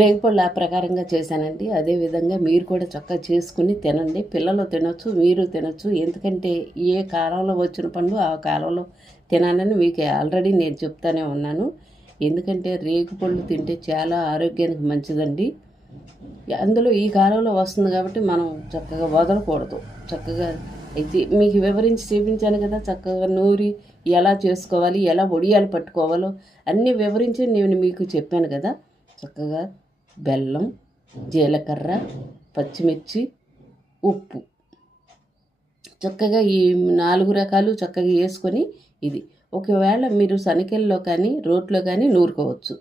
రేగిపళ్ళు ఆ ప్రకారంగా చేశానండి. అదేవిధంగా మీరు కూడా చక్కగా చేసుకుని తినండి. పిల్లలు తినొచ్చు, మీరు తినొచ్చు. ఎందుకంటే ఏ కాలంలో వచ్చిన పండు ఆ కాలంలో తినాలని మీకు ఆల్రెడీ నేను చెప్తానే ఉన్నాను. ఎందుకంటే రేగిపళ్ళు తింటే చాలా ఆరోగ్యానికి మంచిదండి. అందులో ఈ కాలంలో వస్తుంది కాబట్టి మనం చక్కగా వదలకూడదు. చక్కగా అయితే మీకు వివరించి చూపించాను కదా, చక్కగా నూరి ఎలా చేసుకోవాలి, ఎలా వడియాలు పట్టుకోవాలో అన్నీ వివరించి నేను మీకు చెప్పాను కదా. చక్కగా బెల్లం, జీలకర్ర, పచ్చిమిర్చి, ఉప్పు చక్కగా ఈ 4 రకాలు చక్కగా వేసుకొని ఇది ఒకవేళ మీరు శనగల్లో కానీ రోట్లో కానీ నూరుకోవచ్చు.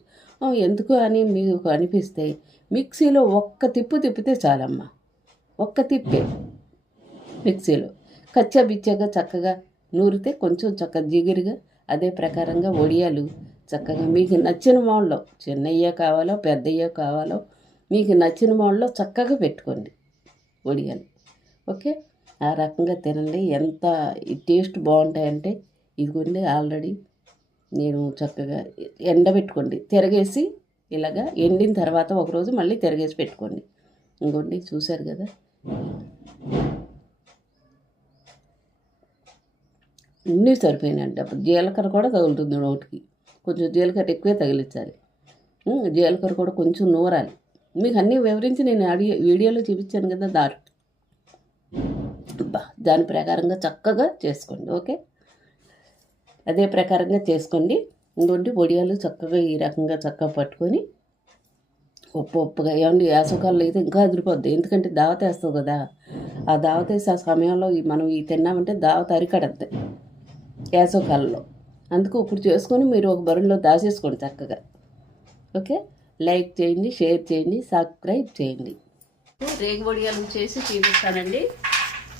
ఎందుకు అని మీకు అనిపిస్తే మిక్సీలో ఒక్క తిప్పు తిప్పితే చాలమ్మా. ఒక్క తిప్పే మిక్సీలో కచ్చా బిచ్చాగా చక్కగా నూరితే కొంచెం చక్కగా జిగిరిగా అదే ప్రకారంగా వడియాలు చక్కగా మీకు నచ్చిన మోడలో చిన్నయ్య కావాలో పెద్దయ్య కావాలో మీకు నచ్చిన మోడలో చక్కగా పెట్టుకోండి వడియాలు. ఓకే, ఆ రకంగా తినండి. ఎంత టేస్ట్ బాగుంటాయంటే ఇదిగోండి ఆల్రెడీ నేను చక్కగా ఎండబెట్టుకోండి, తిరగేసి ఇలాగా ఎండిన తర్వాత ఒకరోజు మళ్ళీ తిరగేసి పెట్టుకోండి. ఇంకోండి చూశారు కదా, అన్నీ సరిపోయినాయండి. అప్పుడు జీలకర్ర కూడా తగులుతుంది నోటికి, కొంచెం జీలకర్ర ఎక్కువే తగిలించాలి. జీలకర్ర కూడా కొంచెం నూరాలి. మీకు అన్నీ వివరించి నేను వీడియోలో చూపించాను కదా, దాని ప్రకారంగా చక్కగా చేసుకోండి. ఓకే, అదే ప్రకారంగా చేసుకోండి. ఇంకోటి వడియాలు చక్కగా ఈ రకంగా చక్కగా పట్టుకొని ఉప్పుగా ఏమండి వేసవకాలంలో అయితే ఇంకా అదిరిపోద్ది. ఎందుకంటే దావత వేస్తావు కదా, ఆ దావత వేసి ఆ సమయంలో మనం ఈ తిన్నామంటే దావత అరికడద్ది వేసవకాలంలో. అందుకు ఇప్పుడు చేసుకొని మీరు ఒక బరులో దాచేసుకోండి చక్కగా. ఓకే, లైక్ చేయండి, షేర్ చేయండి, సబ్స్క్రైబ్ చేయండి. రేగి వడియాలు చేసి చూపిస్తానండి.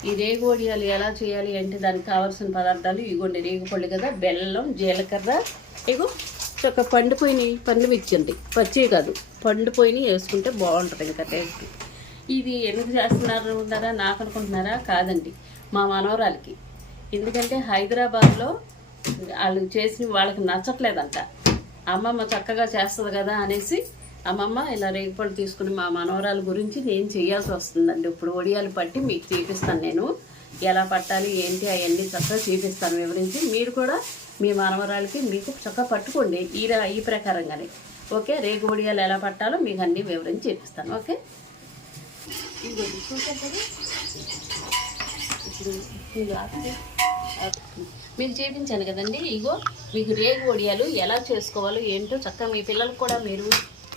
ఈ రేగి వడియాలు ఎలా చేయాలి అంటే దానికి కావాల్సిన పదార్థాలు ఇగోండి. రేగిపళ్ళు కదా, బెల్లం, జీలకర్ర, ఇగో చక్క పండిపోయిన పండ్లు మిర్చండి, పచ్చి కాదు పండిపోయినవి వేసుకుంటే బాగుంటుంది ఇంకా టేస్ట్. ఇది ఎందుకు చేస్తున్నారు ఉన్నారా నాకు అనుకుంటున్నారా? కాదండి, మా మనవరాలకి. ఎందుకంటే హైదరాబాద్లో వాళ్ళు చేసి వాళ్ళకి నచ్చట్లేదంట. అమ్మమ్మ చక్కగా చేస్తుంది కదా అనేసి అమ్మమ్మ ఇలా రేగిపళ్ళు తీసుకుని మా మనవరాల గురించి నేను చేయాల్సి వస్తుందండి. ఇప్పుడు వడియాలు పట్టి మీకు చూపిస్తాను, నేను ఎలా పట్టాలి ఏంటి అవన్నీ చక్కగా చూపిస్తాను వివరించి. మీరు కూడా మీ మనవరాలకి మీకు చక్కగా పట్టుకోండి ఈ ప్రకారంగానే. ఓకే, రేగు వడియాలు ఎలా పట్టాలో మీకు అన్నీ వివరించి చూపిస్తాను. ఓకే, ఇప్పుడు మీకు చూపించాను కదండి. ఇగో మీకు రేగు వడియాలు ఎలా చేసుకోవాలో ఏంటో చక్కగా మీ పిల్లలకు కూడా మీరు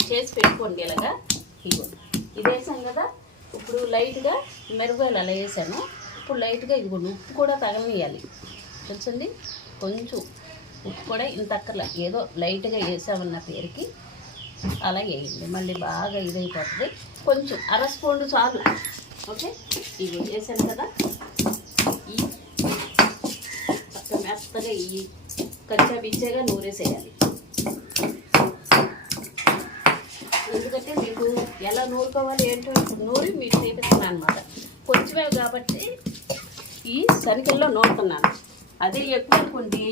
చేసి పెట్టుకోండి. ఇలాగా ఇగో ఇది వేసాం కదా, ఇప్పుడు లైట్గా మిరపకాయలు అలా వేసాను. ఇప్పుడు లైట్గా ఇదిగోండి ఉప్పు కూడా తగలనియాలి, తెలుసండి. కొంచెం ఉప్పు కూడా ఇంత అక్కర్లా, ఏదో లైట్గా వేసామన్న పేరుకి అలా వేయండి. మళ్ళీ బాగా ఇదైపోతుంది, కొంచెం అర స్పూన్ చాలు. ఓకే, ఇవి వేసాను కదా, ఈ చక్కగా మెత్తగా ఈ కచ్చా బిచ్చాగా నూరేసేయాలి. ఎందుకంటే మీకు ఎలా నూరుకోవాలి ఏంటో నూరి మీకు చూపిస్తున్నాను అనమాట. కొంచెమే కాబట్టి ఈ సరికల్లో నూరుతున్నాను. అదే ఎక్కువ అనుకోండి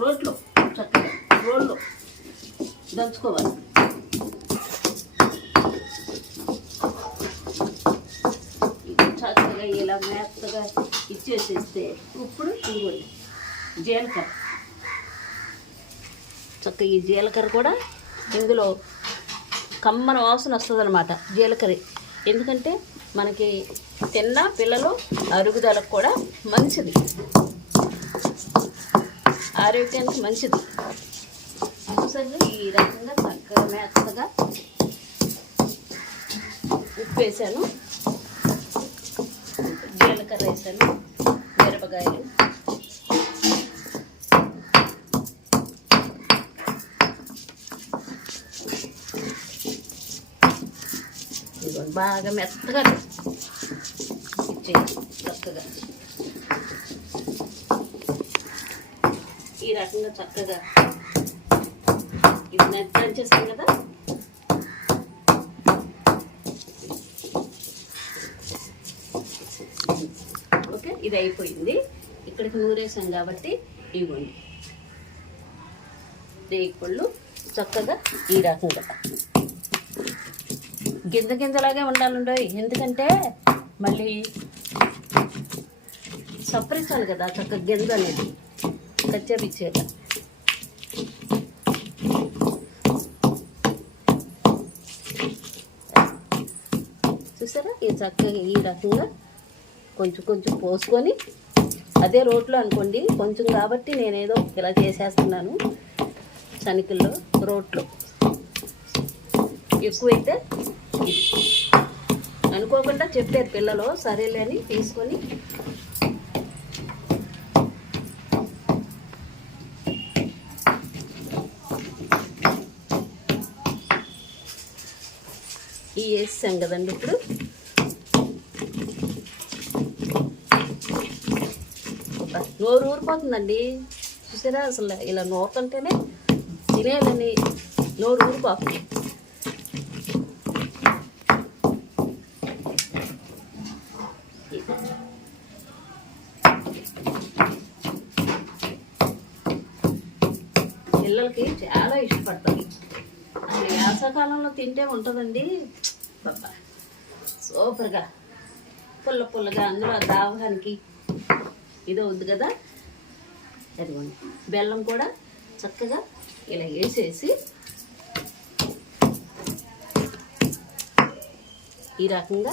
రోట్లో చక్కగా రోల్లో దంచుకోవాలి. చక్కగా ఇలా మెత్తగా ఇచ్చేసేస్తే ఇప్పుడు ఇంకోండి జీలకర్ర, చక్కగా ఈ జీలకర్ర కూడా ఇందులో కమ్మన వాసన వస్తుంది అనమాట జీలకర్ర. ఎందుకంటే మనకి తిన్న పిల్లలు అరుగుదలకు కూడా మంచిది, ఆరోగ్యానికి మంచిది. అందుసరి ఈ రకంగా చక్కగా మెత్తగా ఉప్పు వేసాను, జీలకర్ర వేసాను, మిరపకాయలు, బాగా మెత్తగా ఇచ్చేయండి. చక్కగా ఈ రకంగా చక్కగా ఇది దంచేస్తాం కదా. ఓకే, ఇది అయిపోయింది. ఇక్కడికి నూరేసాం కాబట్టి ఇవ్వండి రేగిపళ్ళు చక్కగా ఈ రకంగా గింజ గింజలాగే ఉండాలండో, ఎందుకంటే మళ్ళీ సపరించాలి కదా చక్కగా గింజ అనేది కచ్చాపిచ్చేట. చూసారా ఈ చక్కగా ఈ రకంగా కొంచెం కొంచెం పోసుకొని, అదే రోట్లో అనుకోండి కొంచెం కాబట్టి నేనేదో ఇలా చేసేస్తున్నాను. శనికల్లో రోట్లో ఎక్కువైతే అనుకోకుండా చెప్పారు పిల్లలు, సరేలే అని తీసుకొని ఈ వేసాం కదండి. ఇప్పుడు నోరు ఊరిపోతుందండి. చూసారా అసలు ఇలా నోరుతుంటేనే తినేయాలని నోరు ఊరిపోతుంది. పిల్లలకి చాలా ఇష్టపడతాయి. అసలు వేసవకాలంలో తింటే ఉంటుందండి బాబా సూపర్గా పుల్ల పుల్లగా. అందులో దావకానికి ఇది వద్దు కదా, అదిగోండి బెల్లం కూడా చక్కగా ఇలా వేసేసి ఈ రకంగా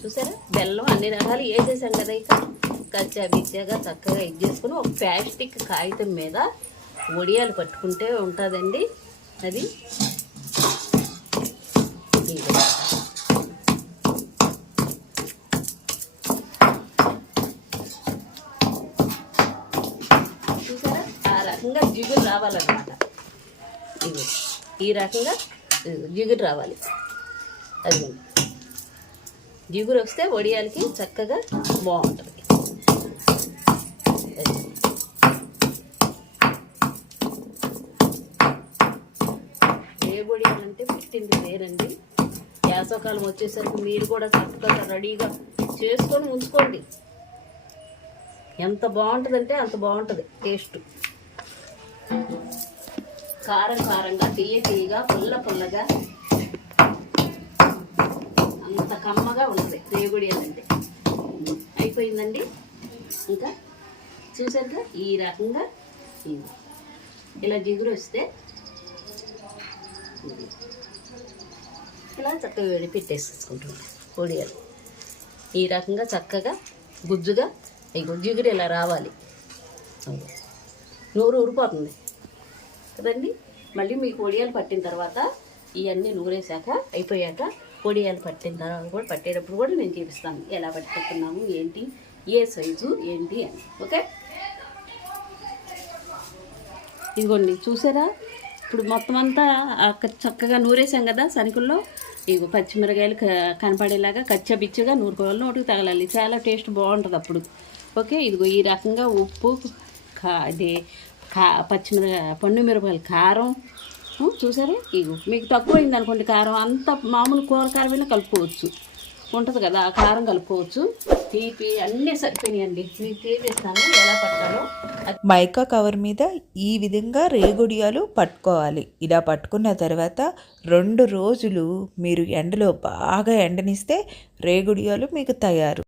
చూసారా బెల్లం అన్ని రకాలు వేసేసాం కదా. ఇక కచ్చా బిచ్చాగా చక్కగా ఇది చేసుకుని ఒక ప్లాస్టిక్ కాగితం మీద వడియాలు పట్టుకుంటే ఉంటుందండి. అది చూసారా ఆ రకంగా జిగురు రావాలన్నమాట. ఇది ఈ రకంగా జిగురు రావాలి. అది జిగురు వస్తే వడియాలకి చక్కగా బాగుంటుంది. ఏ వడియాలంటే పుట్టింది వేరండి. వేసవకాలం వచ్చేసరికి మీరు కూడా చక్కగా రెడీగా చేసుకొని ఉంచుకోండి. ఎంత బాగుంటుందంటే అంత బాగుంటుంది టేస్ట్. కారం కారంగా, తీయ తీయగా, పుల్ల పుల్లగా, అంత కమ్మగా ఉంటుంది రేగుడియాలంటే. అయిపోయిందండి. ఇంకా చూసాక ఈ రకంగా ఇలా జిగురు వస్తే ఇలా చక్కగా వేడి పెట్టేసుకుంటున్నాం వడియాలు. ఈ రకంగా చక్కగా గుజ్జుగా ఈ జిగురు ఇలా రావాలి. నూరు ఊరిపోతుంది కదండి. మళ్ళీ మీకు వడియాలు పట్టిన తర్వాత ఇవన్నీ నూరేసాక అయిపోయాక వడియాలు పట్టిన తర్వాత కూడా పట్టేటప్పుడు కూడా నేను చూపిస్తాను ఎలా పట్టుకుంటున్నాము ఏంటి, ఏ సైజు ఏంటి అని. ఓకే, ఇదిగోండి చూసారా ఇప్పుడు మొత్తం అంతా చక్కగా నూరేసాం కదా శనికుల్లో. ఇగో పచ్చిమిరకాయలు కనపడేలాగా కచ్చబిచ్చగా నూరుకోవాలి, నోటికి తగలాలి. చాలా టేస్ట్ బాగుంటుంది అప్పుడు. ఓకే, ఇదిగో ఈ రకంగా ఉప్పు అది పండు మిరపకాయలు కారం చూసారా. ఇగో మీకు తక్కువైంది అనుకోండి కారం, అంత మామూలు కూర కారమైనా కలుపుకోవచ్చు, ఉంటుంది కదా ఆ కారం కలుపుకోవచ్చు. తీపి అన్నీ సరిపోయినాయండి. మీకు తీపిస్తాను ఎలా పట్టాలో. మైకా కవర్ మీద ఈ విధంగా రేగుడియాలు పట్టుకోవాలి. ఇలా పట్టుకున్న తర్వాత 2 రోజులు మీరు ఎండలో బాగా ఎండనిస్తే రేగుడియాలు మీకు తయారు.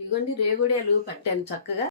ఇదిగోండి రేగుడియాలు పట్టాను చక్కగా.